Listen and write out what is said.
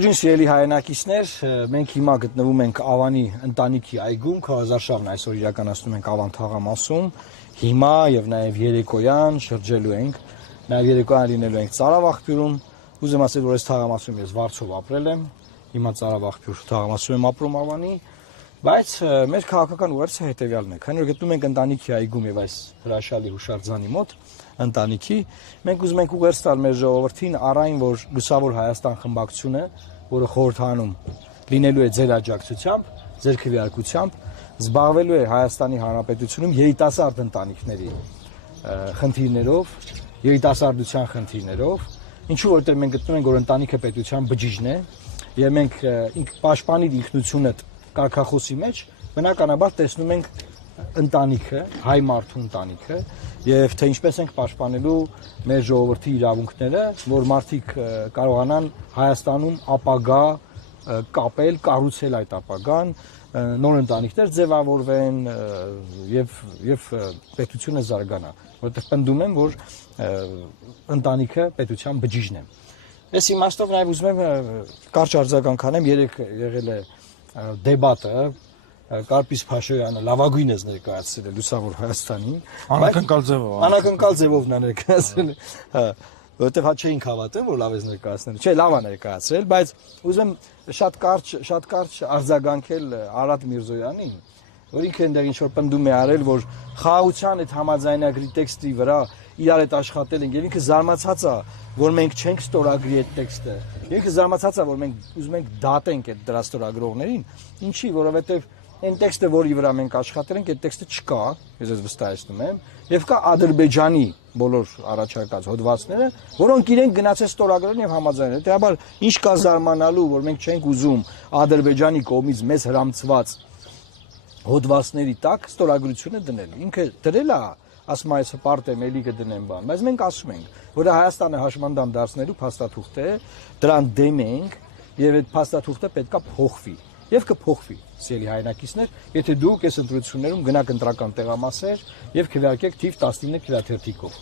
Ողջույն սիրելի հայրենակիցներ, մենք հիմա գտնվում ենք Ավանի ընտանիքի այգում, քարոզարշավն այսօր իրականացնում ենք Ավան թաղամասում։ Հիմա եւ նաեւ երեկոյան շրջելու ենք, նաեւ երեկոյան լինելու ենք Ծարավաղբյուրում։ Ուզում ասել, որ այս թաղամասում ես Վարչով ապրել եմ, հիմա Ծարավաղբյուր թաղամասում եմ ապրում Ավանի, բայց մեր քաղաքական ուղերձը հետեւյալն է, քանի որ գտնվում ենք ընտանիքի այգում եւ այս հրաշալի հուշարձանի մոտ ընտանիքի, մենք ուզում ենք ուղերձ տալ մեր ժողովրդին առայն, որ Լուսավոր Հայաստան խմբակցությունը, որը խորհրդանում լինելու է ձեր աջակցությամբ, ձեր քվեարկությամբ, զբաղվելու է Հայաստանի Հանրապետությունում երիտասարդ ընտանիքների խնդիրներով, երիտասարդության խնդիրներով, ինչու որովհետև մենք գտնում ենք, որ ընտանիքը պետության բջիջն է, եւ մենք պաշտպանիր ինքնությունը կարգախոսի մեջ, բնականաբար տեսնում ենք ընտանիքը, հայ մարդու ընտանիքը եւ թե ինչպես ենք պաշտպանելու մեր ժողովրդի իրավունքները, որ մարդիկ կարողանան Հայաստանում ապագա կապել, կառուցել այդ ապագան, նոր ընտանիքներ ձևավորվեն եւ պետությունը զարգանա, որովհետեւ պնդում եմ, որ ընտանիքը պետության բջիջն է։ Այս իմաստով նաեւ ուզում եմ կարճ արձագանք անեմ, երեք եղել է դեբատը Կարպիս Փաշոյանը լավագույնս ներկայացրել է Լուսավոր Հայաստանին, անակնկալ ձևով նա ներկայացրել է, որովհետև հա չէինք հավատում, որ լավ է ներկայացնել, չէ, լավ է ներկայացրել, բայց ուզում շատ կարճ արձագանքել Արադ Միրզոյանին, որ ինքը այնտեղ ինչ որ պնդում է արել, որ խաղաղության այդ համաձայնագրի տեքստի վրա իրար հետ աշխատել ենք, եւ ինքը զարմացած է, որ մենք չենք ստորագրի այդ տեքստը։ Ինքը զարմացած է, որ մենք ուզում ենք դատենք այդ դրա ստորագրողներին, ինչի, որովհետև այն տեքստը, որի վրա մենք աշխատել ենք, այդ տեքստը չկա, ես ես վստահեցնում եմ, եւ կա Ադրբեջանի բոլոր առաջարկած հոդվածները, որոնք իրենք գնացել ստորագրել եւ համաձայնել։ Դեպաբար ինչ կա զարմանալու, որ մենք չենք ուզում Ադրբեջանի կողմից մեզ հրամցված հոդվածների տակ ստորագրությունը դնել։ Ինքը դրել է, ասում է, սպարտ եմ, էլի կդնեմ բան, բայց մենք ասում ենք, որ Հայաստանը հաշմանդամ դարձնելու փաստաթուղթ է, դրան դեմ ենք եւ այդ փաստաթուղթը պետքա փոխվի եւ կփոխվի, սիրելի հայրենակիցներ, եթե դուք այս ընտրություններում գնաք ընտրական տեղամասեր եւ քվեարկեք թիվ 19 քվեաթերթիկով։